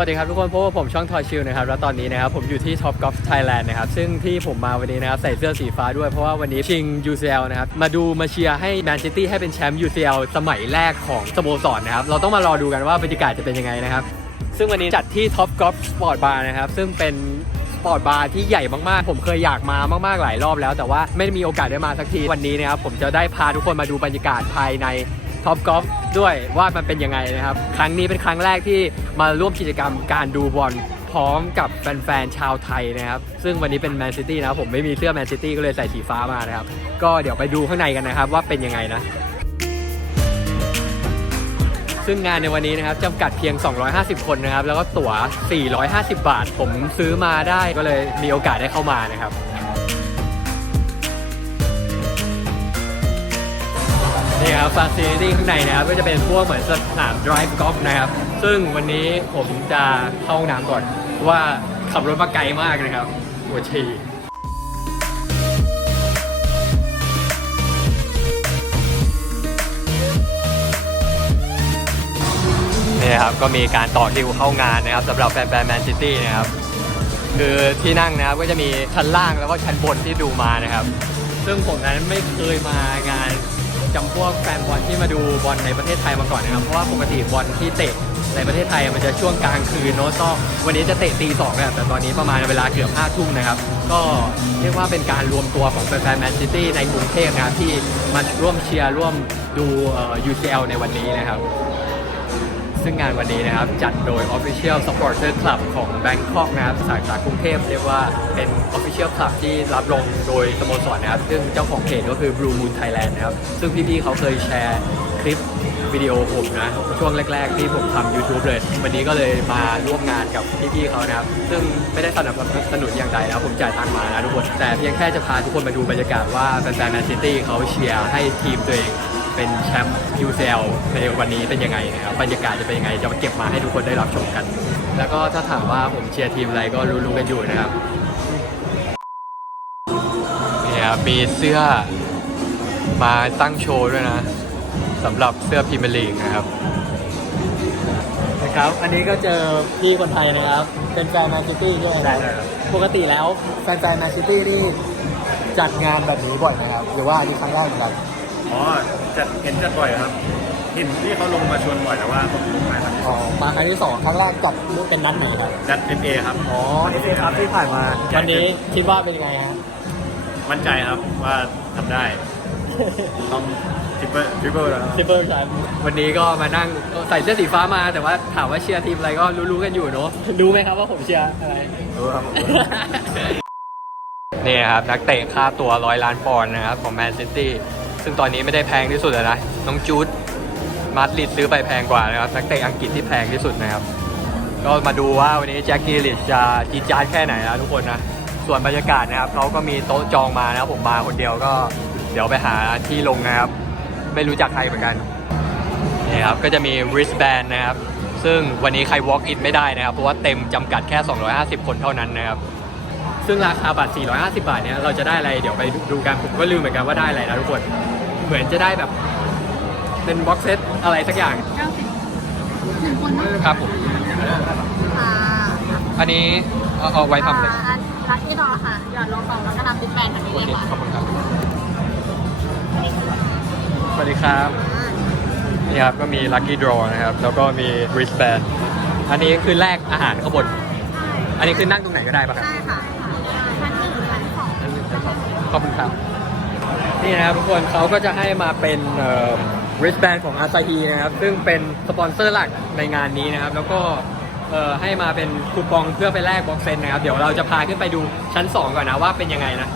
วัสดีครับทุกคนพบกับผมช่องทอยชิลนะครับแล้วตอนนี้นะครับผมอยู่ที่ Top Golf Thailand นะครับซึ่งที่ผมมาวันนี้นะครับใส่เสื้อสีฟ้าด้วยเพราะว่าวันนี้ชิง UCL นะครับมาดูมาเชียร์ให้แมนซิตี้ให้เป็นแชมป์ UCL สมัยแรกของสโมสรนะครับเราต้องมารอดูกันว่าบรรยากาศจะเป็นยังไงนะครับซึ่งวันนี้จัดที่ Top Golf Sport Bar นะครับซึ่งเป็นสปอร์ตบาร์ที่ใหญ่มากๆ ผมเคยอยากมามากๆ หลายรอบแล้ว แต่ว่าไม่มีโอกาสได้มาสักที วันนี้นะครับผมจะได้พาทุกคนมาดูบรรยากาศภายใน ท็อปกอล์ฟด้วยว่ามันเป็นยังไงนะครับ ครั้งนี้เป็นครั้งแรกที่มาร่วมกิจกรรมการดูบอลพร้อมกับแฟนๆชาวไทยนะครับ ซึ่งวันนี้เป็นแมนซิตี้นะครับผมไม่มีเสื้อแมนซิตี้ก็เลยใส่สีฟ้ามานะครับ ก็เดี๋ยวไปดูข้างในกันนะครับ ว่าเป็นยังไงนะ ซึ่งงานในวันนี้นะครับจำกัดเพียง 250 คนนะครับ แล้วก็ตั๋ว 450 บาท ผมซื้อมาได้ก็เลยมีโอกาสได้เข้ามานะครับ นี่ครับฟาซิลิตี้ข้างในนะครับก็จะเป็นพวกเหมือนสนาม drive golf นะครับ ซึ่งวันนี้ผมจะเข้าห้องน้ำก่อนว่าขับรถมาไกลมากนะครับหัวชีนี่ครับก็มีการต่อคิวเข้างานนะครับสำหรับแฟนแมนซิตี้นะครับ คือที่นั่งนะครับก็จะมีชั้นล่างแล้วก็ชั้นบนที่ดูมานะครับ ซึ่งผมนั้นไม่เคยมางาน จำพวกแฟนบอลที่มาดูบอลในประเทศไทยมาก่อนนะครับ เพราะว่าปกติบอลที่เตะในประเทศไทยมันจะช่วงกลางคืนโน้ตต้องวันนี้จะเตะตีสองนะครับแต่ตอนนี้ประมาณเวลาเกือบห้าทุ่มนะครับ ก็เรียกว่าเป็นการรวมตัวของแฟนแมนซิตี้ในกรุงเทพนะครับที่มาร่วมเชียร์ร่วมดูเอ่อ UCL ในวันนี้นะครับ ซึ่งงานวันนี้นะครับ จัดโดย Official Supporter Club ของ Bangkok นะครับ สาขากรุงเทพเรียกว่าเป็น Official Club ที่รับรองโดยสโมสรนะครับ ซึ่งเจ้าของเพจก็คือ Blue Moon Thailand นะครับ ซึ่งพี่ๆเขาเคยแชร์คลิปวิดีโอผมนะ ช่วงแรก ๆ ที่ผมทำ YouTube เลย วันนี้ก็เลยมาร่วมงานกับพี่ๆเขานะครับ ซึ่งไม่ได้สนับสนุนอย่างใดนะผมจ่ายตังค์มานะทุกคน แต่เพียงแค่จะพาทุกคนมาดูบรรยากาศว่าแฟนๆแมนซิตี้เขาเชียร์ให้ทีมตัวเอง เป็นแชมป์ UCL ในวันนี้เป็นยังไงนะครับบรรยากาศจะเป็นยังไงจะมาเก็บมาให้ทุกคนได้รับชมกัน แล้วก็ถ้าถามว่าผมเชียร์ทีมอะไรก็รู้ๆกันอยู่นะครับนี่ครับมีเสื้อมาตั้งโชว์ด้วยนะสำหรับเสื้อพรีเมียร์ลีกนะครับนะครับ อันนี้ก็เจอพี่คนไทยนะครับ เป็นแฟนแมนซิตี้ด้วยนะปกติแล้วแฟนๆแมนซิตี้นี่จัดงานแบบนี้บ่อยนะครับ หรือว่าอันนี้ครั้งแรกเหมือนกัน อ๋อ จะเห็นจัดบ่อยครับ เห็นที่เขาลงมาชวนบ่อยแต่ว่าผมไม่มาครับอ๋อมาครั้งที่สองครั้งแรกจัดเป็นนัดไหนครับจัดเอครับอ๋อเอฟเอครับที่ผ่านมาวันนี้คิดว่าเป็นยังไงฮะมั่นใจครับว่าทำได้ต้องทริปเปิลทริปเปิลแล้วซิเบอร์ครับวันนี้ก็มานั่งใส่เสื้อสีฟ้ามาแต่ว่าถามว่าเชียร์ทีมอะไรก็รู้ๆกันอยู่เนอะรู้ไหมครับว่าผมเชียร์อะไรรู้ครับนี่ครับนักเตะค่าตัวร้อยล้านปอนด์นะครับของแมนซิตี้ ซึ่งตอนนี้ไม่ได้แพงที่สุดแล้วนะ น้องจูดมาดริดซื้อไปแพงกว่านะครับนักเตะอังกฤษที่แพงที่สุดนะครับ ก็มาดูว่าวันนี้แจ็คกี้ลิชจะจีจาดแค่ไหนนะทุกคนนะ ส่วนบรรยากาศนะครับเขาก็มีโต๊ะจองมานะผมมาคนเดียวก็เดี๋ยวไปหาที่ลงนะครับ ไม่รู้จักใครเหมือนกันนี่ครับก็จะมี wristband นะครับ ซึ่งวันนี้ใคร walk in ไม่ได้นะครับ เพราะว่าเต็มจำกัดแค่ 250 คนเท่านั้นนะครับ ซึ่งราคาบัตร 450 บาทเนี่ยเราจะได้อะไรเดี๋ยวไปดูกันผมก็ลืมเหมือนกันว่าได้อะไรนะทุกคน เหมือนจะได้แบบเป็นบ็อกเซตอะไรสักอย่างหนึ่งคนนะครับผม ค่ะอันนี้เอาเอาไว้ทำเลยอ่ารักที่รอค่ะ หยอดลงกล่องแล้วก็นำติดแบนแบบนี้โอเลยเคค่ะขอบคุณครับ สวัสดีครับนี่ครับก็มี Lucky Draw นะครับ แล้วก็มี wristband อันนี้คือแลกอาหารข้างบน อันนี้คือนั่งตรงไหนก็ได้ปะครับ ใช่ค่ะ ขอบคุณครับ นี่นะครับทุกคนเขาก็จะให้มาเป็นเอ่อ wristband ของ Asahi นะครับ ซึ่งเป็นสปอนเซอร์หลักในงานนี้นะครับ แล้วก็เอ่อให้มาเป็นคูปองเพื่อไปแลกบ็อกเซนนะครับ เดี๋ยวเราจะพาขึ้นไปดูชั้น 2 ก่อนนะว่าเป็นยังไงนะ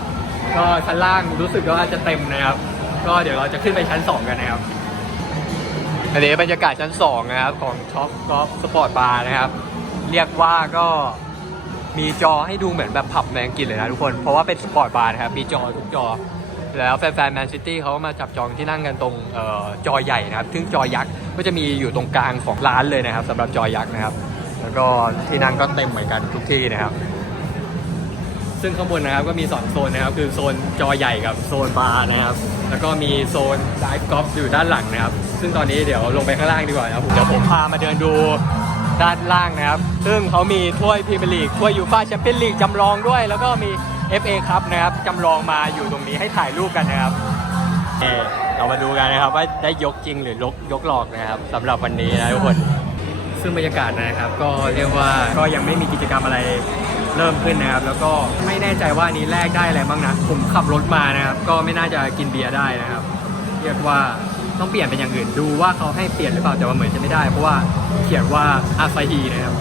ก็ชั้นล่างรู้สึกว่าจะเต็มนะครับ ก็เดี๋ยวเราจะขึ้นไปชั้น 2 กันนะครับ อันนี้บรรยากาศชั้น 2 นะครับ ของท็อปกอล์ฟสปอร์ตบาร์นะครับ เรียกว่าก็ มีจอให้ดูเหมือนแบบผับในอังกฤษเลยนะทุกคน เพราะว่าเป็นสปอร์ตบาร์นะครับ มีจอทุกจอ แล้วแฟนๆแมนซิตี้เขาก็มาจับจองที่นั่งกันตรงออจอใหญ่นะครับ ซึ่งจอยักษ์ก็จะมีอยู่ตรงกลางของร้านเลยนะครับสำหรับจอยักษ์นะครับ แล้วก็ที่นั่งก็เต็มเหมือนกันทุกที่นะครับ ซึ่งข้างบนนะครับก็มีสองโซนนะครับ คือโซนจอใหญ่กับโซนบาร์นะครับ แล้วก็มีโซนไดฟ์กอล์ฟอยู่ด้านหลังนะครับ ซึ่งตอนนี้เดี๋ยวลงไปข้างล่างดีกว่านะครับเดี๋ยวผมพามาเดินดู ด้านล่างนะครับ ซึ่งเขามีถ้วยพรีเมียร์ลีกถ้วยยูฟ่าแชมเปี้ยนลีกจำลองด้วย แล้วก็มี FA ครับนะครับจำลองมาอยู่ตรงนี้ให้ถ่ายรูปกันนะครับเอ่อเรามาดูกันนะครับว่าได้ยกจริงหรือยกยกหลอกนะครับสำหรับวันนี้นะทุกคน ซึ่งบรรยากาศนะครับ ก็เรียกว่าก็ยังไม่มีกิจกรรมอะไรเริ่มขึ้นนะครับ แล้วก็ไม่แน่ใจว่าอันนี้แลกได้อะไรบ้างนะผมขับรถมานะครับ ก็ไม่น่าจะกินเบียร์ได้นะครับ เรียกว่า ต้องเปลี่ยนเป็นอย่างอื่นดูว่าเขาให้เปลี่ยนหรือเปล่าแต่ว่าเหมือนจะไม่ได้ เพราะว่าเขียนว่าอาซาฮีนะครับ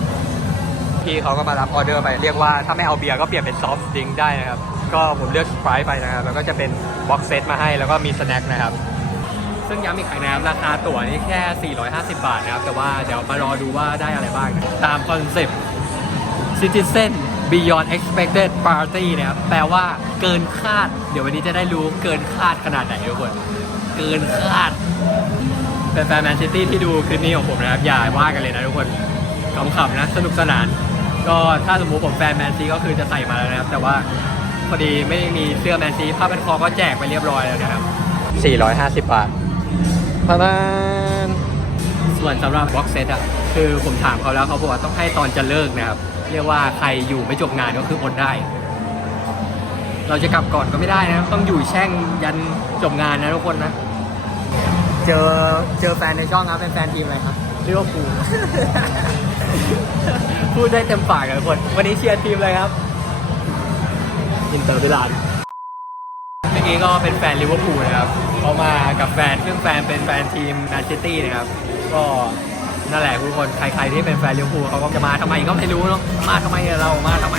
พี่เขาก็มารับออเดอร์ไปเรียกว่าถ้าไม่เอาเบียร์ก็เปลี่ยนเป็นซอฟต์ดริงก์ได้นะครับ ก็ผมเลือกสไปร์ไปนะครับ แล้วก็จะเป็นบ็อกเซตมาให้แล้วก็มีสแน็คนะครับ ซึ่งย้ำอีกครั้งนะครับราคาตั๋วนี่แค่ 450 บาทนะครับ แต่ว่าเดี๋ยวมารอดูว่าได้อะไรบ้างนะตามคอนเซปต์ Citizen Beyond Expected Party นะครับ แปลว่าเกินคาด เดี๋ยววันนี้จะได้รู้เกินคาดขนาดไหนทุกคน เกินคาดแฟนแมนซิตี้ที่ดูคลิปนี้ของผมนะครับ อย่าว่ากันเลยนะทุกคนขำๆนะสนุกสนาน ก็ถ้าสมมุติผมแฟนแมนซีก็คือจะใส่มาแล้วนะครับ แต่ว่าพอดีไม่มีเสื้อแมนซีผ้าพันคอก็แจกไปเรียบร้อยแล้วนะครับ 450 บาทประมาณส่วนสำหรับบ็อกเซตอะคือผมถามเขาแล้วเขาบอกว่าต้องให้ตอนจะเลิกนะครับ เรียกว่าใครอยู่ไม่จบงานก็คืออดได้ เราจะกลับก่อนก็ไม่ได้นะครับต้องอยู่แช่งยันจบงานนะทุกคนนะ เจอเจอแฟนในช่องครับเป็นแฟนทีมอะไรครับลิเวอร์พูลพูดได้เต็มปากเลยทุกคน วันนี้เชียร์ทีมอะไรครับ อินเตอร์มิลานเมื่อกี้ก็เป็นแฟนลิเวอร์พูลนะครับเขามากับแฟนซึ่งแฟนเป็นแฟนทีมแมนซิตี้นะครับ ก็นั่นแหละทุกคน ใครๆที่เป็นแฟนลิเวอร์พูลเขาก็จะมาทำไมก็ไม่รู้เนาะ มาทำไมอะเรา มาทำไม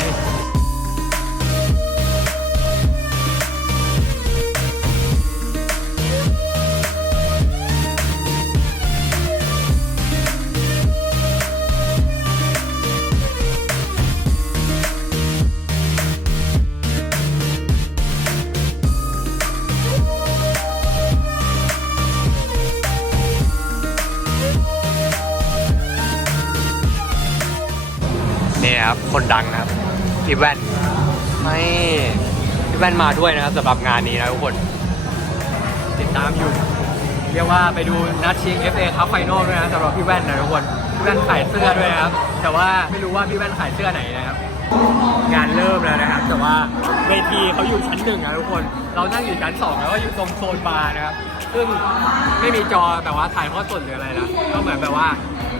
ครับ คนดังนะครับพี่แว่นไม่พี่แว่นมาด้วยนะครับสำหรับงานนี้นะทุกคน ติดตามอยู่ เรียกว่าไปดูนัดชิง FA คัพไฟนอลด้วยนะสำหรับพี่แว่นนะทุกคนพี่แว่นขายเสื้อด้วยนะครับ แต่ว่าไม่รู้ว่าพี่แว่นขายเสื้อไหนนะครับ งานเริ่มแล้วนะครับ แต่ว่าเวทีเขาอยู่ชั้นหนึ่งนะทุกคน เรานั่งอยู่ชั้นสองแล้วก็อยู่ตรงโซนบาร์นะครับ ซึ่งไม่มีจอแต่ว่าถ่ายทอดสดหรืออะไรนะ ก็เหมือนแบบว่า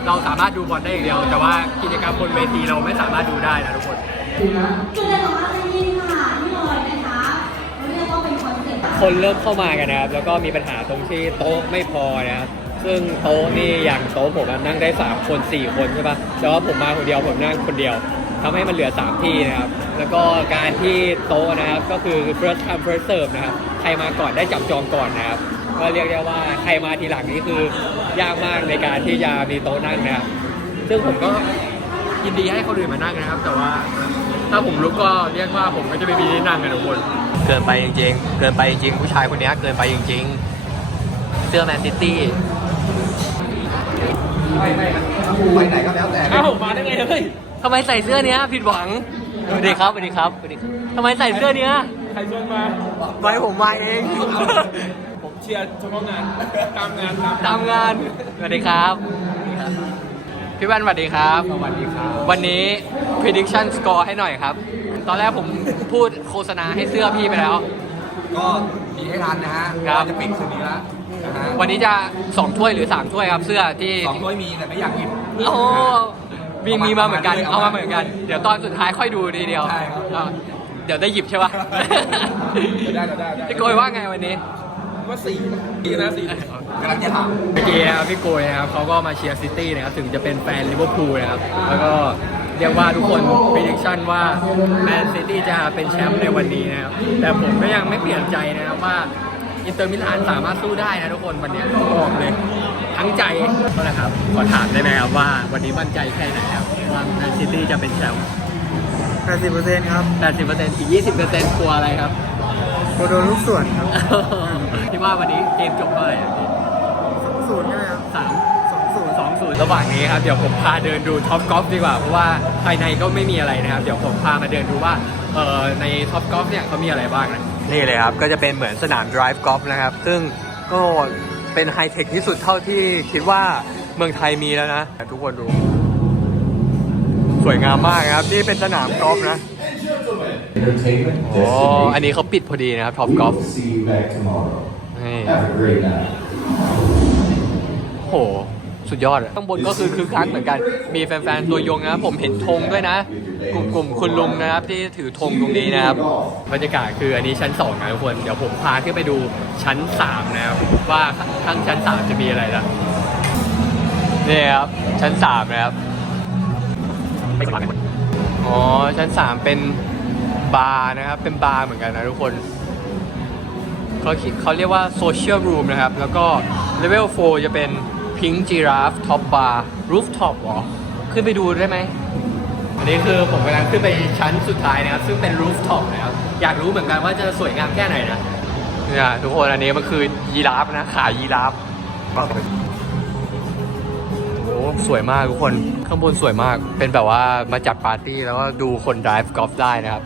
เราสามารถดูบอลได้อย่างเดียว แต่ว่ากิจกรรมบนเวทีเราไม่สามารถดูได้นะทุกคนคนเริ่มเข้ามากันนะครับ แล้วก็มีปัญหาตรงที่โต๊ะไม่พอนะครับซึ่งโต๊ะนี่อย่างโต๊ะผมอะนั่งได้ 3 คน 4 คนใช่ปะแต่ว่าผมมาคนเดียวผมนั่งคนเดียวทำให้มันเหลือ 3 ที่นะครับ แล้วก็การที่โต๊ะนะครับก็คือ first come first serve นะครับ ใครมาก่อนได้จับจองก่อนนะครับ ก็เรียกได้ว่าใครมาทีหลังนี่คือยากมากในการที่จะมีโต๊ะนั่งนะครับซึ่งผมก็ยินดีให้คนอื่นมานั่งนะครับ แต่ว่าถ้าผมลุกก็เรียกว่าผมก็จะไม่มีที่นั่งกันทุกคน เกินไปจริงๆ เกินไปจริงๆ ผู้ชายคนนี้เกินไปจริงๆ เสื้อแมนซิตี้ไปไหนก็แล้วแต่อ้าวมาได้ไงเฮ้ยทำไมใส่เสื้อเนี้ยผิดหวังสวัสดีครับสวัสดีครับสวัสดีครับทำไมใส่เสื้อเนี้ยใครชวนมาไว้ผมมาเองผม เชียร์เฉพาะงานตามงานตามงาน สวัสดีครับ พี่แว่นสวัสดีครับ สวัสดีครับ วันนี้ prediction score ให้หน่อยครับ ตอนแรกผมพูดโฆษณาให้เสื้อพี่ไปแล้ว ก็มีให้ทันนะฮะครับ จะปิดคืนนี้แล้วนะฮะวันนี้จะ 2 ถ้วยหรือ 3 ถ้วยครับเสื้อที่ สองถ้วยมีแต่ไม่อยากกินโอ้มีมีมาเหมือนกัน เอาเอามามาเหมือนกัน เดี๋ยวตอนสุดท้ายค่อยดูทีเดียวใช่ครับอ่าเดี๋ยวได้หยิบใช่ปะได้ได้ได้ได้ พี่โกยว่าไงวันนี้ ว่าสี่ดีนะสี่กำลังจะถามเมื่อกี้นะครับพี่โกยนะครับเขาก็มาเชียร์ซิตี้นะครับถึงจะเป็นแฟนลิเวอร์พูลนะครับแล้วก็เรียกว่าทุกคน prediction ว่าแมนซิตี้จะเป็นแชมป์ในวันนี้นะครับแต่ผมก็ยังไม่เปลี่ยนใจนะครับว่าอินเตอร์มิลานสามารถสู้ได้นะทุกคนวันนี้บอกเลยทั้งใจก็นะครับขอถามได้ไหมครับว่าวันนี้มั่นใจแค่ไหนครับว่าแมนซิตี้จะเป็นแชมป์80%ครับ80%อีก20%กลัวอะไรครับ โคโดนลูกส่วนครับที่ว่าวันนี้เกมจบเท่าไหร่อะพี่2-0ใช่ไหมครับสาม2-0สองศูนย์ระหว่างนี้ครับเดี๋ยวผมพาเดินดูท็อปกอล์ฟดีกว่า เพราะว่าภายในก็ไม่มีอะไรนะครับ เดี๋ยวผมพามาเดินดูว่าเอ่อในท็อปกอล์ฟเนี่ยเขามีอะไรบ้างนะนี่เลยครับ ก็จะเป็นเหมือนสนาม drive golf นะครับ ซึ่งก็เป็นไฮเทคที่สุดเท่าที่คิดว่าเมืองไทยมีแล้วนะ ทุกคนดู สวยงามมากนะครับ นี่เป็นสนามกอล์ฟนะ Entertainment อ๋ออันนี้เขาปิดพอดีนะครับ ท็อปกอล์ฟ We'll see you back tomorrow. นี่ Have a great night. โอ้โห สุดยอดอะข้างบนก็คือคึกคักเหมือนกัน มีแฟนๆ ตัวยงนะครับ ผมเห็นธงด้วยนะ กลุ่มกลุ่มคุณลุงนะครับ ที่ถือธงตรงนี้นะครับ บรรยากาศคืออันนี้ชั้น 2 นะทุกคน เดี๋ยวผมพาขึ้นไปดูชั้น 3 นะครับ ว่าข้างชั้น 3 จะมีอะไรล่ะนี่ครับ ชั้น 3 นะครับ อ๋อ ชั้น 3 เป็น บาร์นะครับ เป็นบาร์เหมือนกันนะทุกคนเขาเขาเรียกว่า Social Room นะครับ แล้วก็ Level 4จะเป็น Pink Giraffe Top Bar Rooftop เหรอ ขึ้นไปดูได้ไหม อันนี้คือผมกำลังขึ้นไปชั้นสุดท้ายนะครับ ซึ่งเป็น Rooftop นะครับ อยากรู้เหมือนกันว่าจะสวยงามแค่ไหนนะเนี่ยทุกคนอันนี้มันคือยีราฟนะขายีราฟโอ้สวยมากทุกคนข้างบนสวยมากเป็นแบบว่ามาจัดปาร์ตี้แล้วก็ดูคน drive golf ได้นะครับ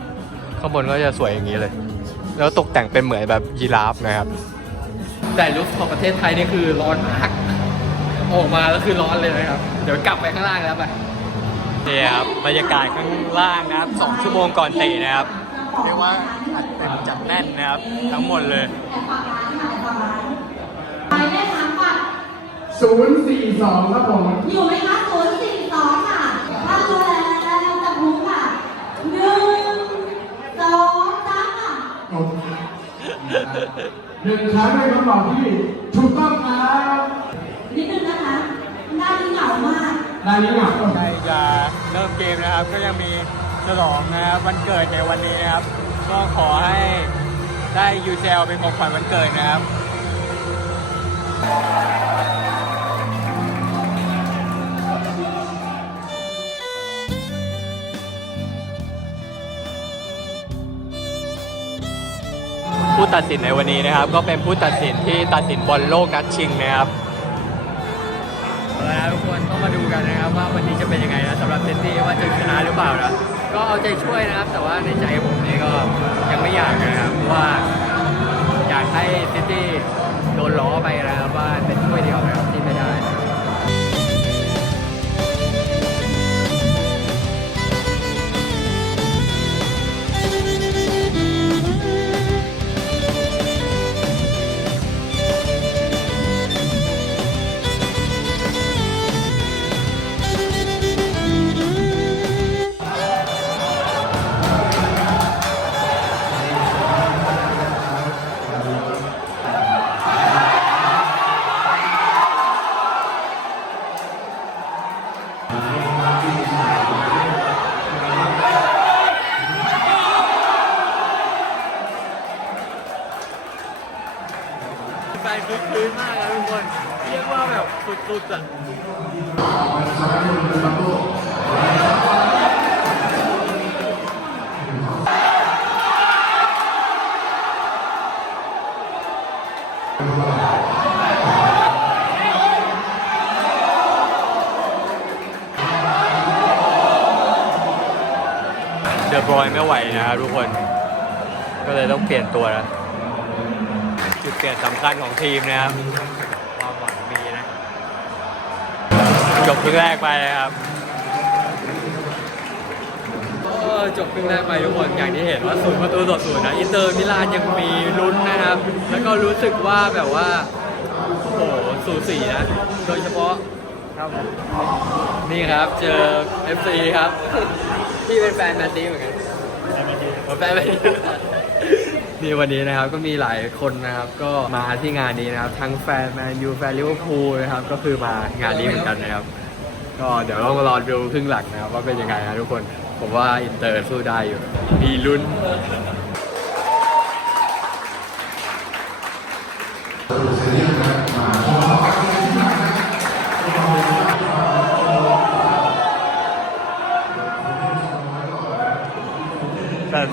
ข้างบนก็จะสวยอย่างนี้เลย แล้วตกแต่งเป็นเหมือนแบบยีราฟนะครับ แต่รุกของประเทศไทยนี่คือร้อนมาก ออกมาแล้วคือร้อนเลยนะครับ เดี๋ยวกลับไปข้างล่างแล้วไปนี่ครับบรรยากาศข้างล่างนะครับสองชั่วโมงก่อนเตะนะครับเรียกว่าอัดเต็มจับแน่นนะครับ ทั้งหมดเลยศูนย์สี่สองครับผมอยู่ไหมคสี่ หนึ่งครั้งเป็นคำตอบที่ถูกต้องครับนิดนึงนะคะหน้าที่เหงามากด้านนี้เหงาใกล้จะเริ่มเกมนะครับ ก็ยังมีฉลองนะครับวันเกิดในวันนี้นะครับ ก็ขอให้ได้ยูเซลเป็นของขวัญวันเกิดนะครับ ตัดสินในวันนี้นะครับ ก็เป็นผู้ตัดสินที่ตัดสินบอลโลกนัดชิงนะครับเอาละทุกคนต้องมาดูกันนะครับว่าวันนี้จะเป็นยังไงนะสำหรับเซนตี้ว่าจะชนะหรือเปล่านะก็เอาใจช่วยนะครับ แต่ว่าในใจผมนี่ก็ยังไม่อยากนะครับเพราะว่าอยากให้เซนตี้โดนล้อไปนะครับว่าเป็นช่วยเดียวนะครับ คึกคืนมากนะทุกคน เรียกว่าแบบสุดๆอะเดอะบรอยไม่ไหวนะครับทุกคน ก็เลยต้องเปลี่ยนตัวนะจุด เปลี่ยนสำคัญของทีมนะครับความหวังมีนะ จบครึ่งแรกไปนะครับเออจบครึ่งแรกไปทุกคนอย่างที่เห็นว่าศูนย์ประตูต่อศูนย์นะอินเตอร์มิลานยังมีลุ้นนะครับ แล้วก็รู้สึกว่าแบบว่าโอ้โหสูสีนะโดยเฉพาะครับผมนี่ครับเจอ FC ครับพี่เป็นแฟนแมนซีเหมือนกันผมแฟนแมนซี นี่วันนี้นะครับก็มีหลายคนนะครับก็มาที่งานนี้นะครับ ทั้งแฟนแมนยูแฟนลิเวอร์พูลนะครับก็คือมางานนี้เหมือนกันนะครับ ก็เดี๋ยวเรามารอดูครึ่งหลังนะครับว่าเป็นยังไงนะทุกคนผมว่าอินเตอร์สู้ได้อยู่ มีลุ้นแ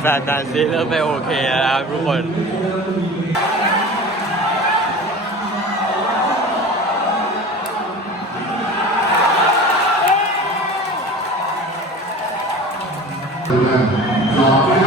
ฟนแมนซีเริ่มไม่โอเคแล้วครับทุกคนค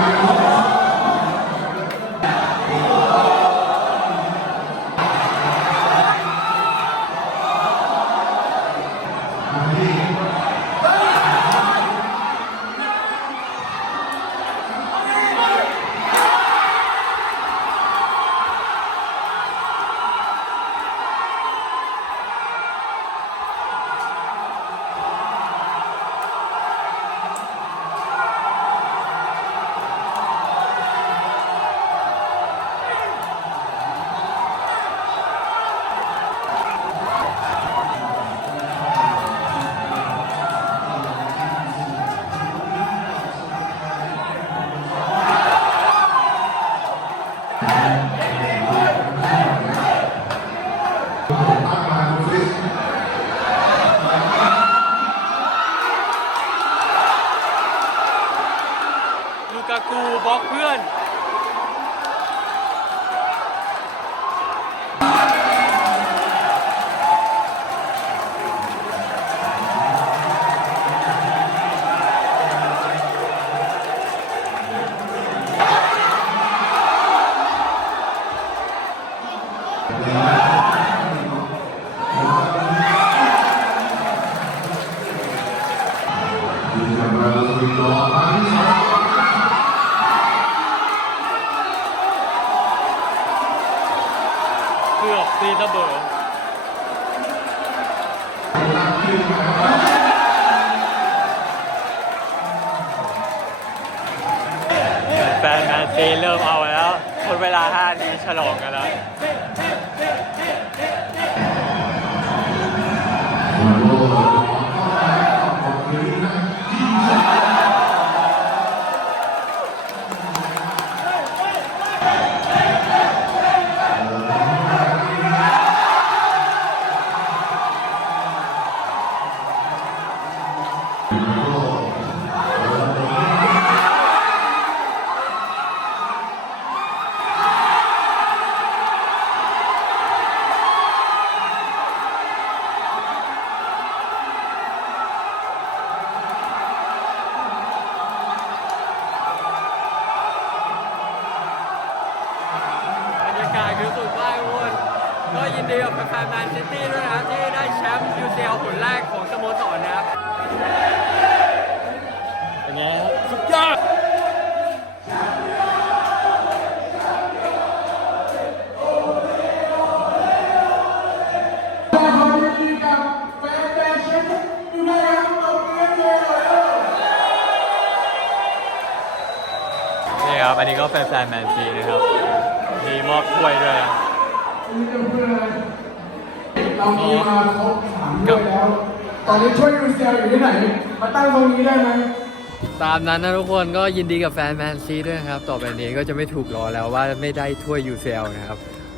ล ดีกับแฟนแมนซิตี้ด้วยนะครับที่ได้แชมป์ UCL ผลแรกของสโมสรนะครับเป็นไงครับสุดยอดนี่ครับ อันนี้ก็แฟนแฟนแมนซีนะครับ มีมอบถ้วยด้วย เพื่อเรามีมาครบสามด้วยแล้ว ตอนนี้ช่วยยูเซียอยู่ที่ไหน มาตั้งตรงนี้ได้ไหมตามนั้นนะทุกคนก็ยินดีกับแฟนแมนซีด้วยนะครับ ต่อไปนี้ก็จะไม่ถูกล้อแล้วว่าไม่ได้ถ้วย UCL นะครับ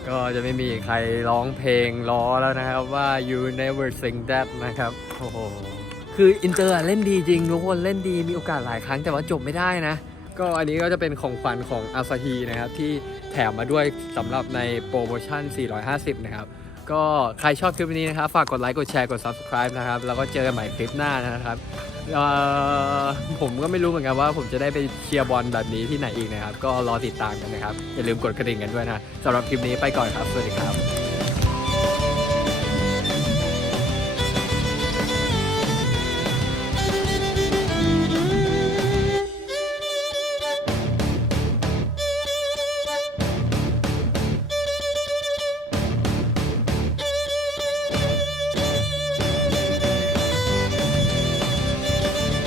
ก็จะไม่มีใครร้องเพลงล้อแล้วนะครับว่า you never sing that นะครับโอ้โหคืออินเตอร์เล่นดีจริงทุกคนเล่นดีมีโอกาสหลายครั้งแต่ว่าจบไม่ได้นะ ก็อันนี้ก็จะเป็นของขวัญของอาซาฮีนะครับที่แถมมาด้วยสำหรับในโปรโมชั่น 450 นะครับ ก็ใครชอบคลิปนี้นะครับ ฝากกดไลค์ กดแชร์ กด subscribe นะครับ แล้วก็เจอกันใหม่คลิปหน้านะครับผมก็ไม่รู้เหมือนกันว่า ผมจะได้ไปเชียร์บอลแบบนี้ที่ไหนอีกนะครับ ก็รอติดตามกันนะครับ อย่าลืมกดกระดิ่งกันด้วยนะสำหรับคลิปนี้ไปก่อนครับ สวัสดีครับ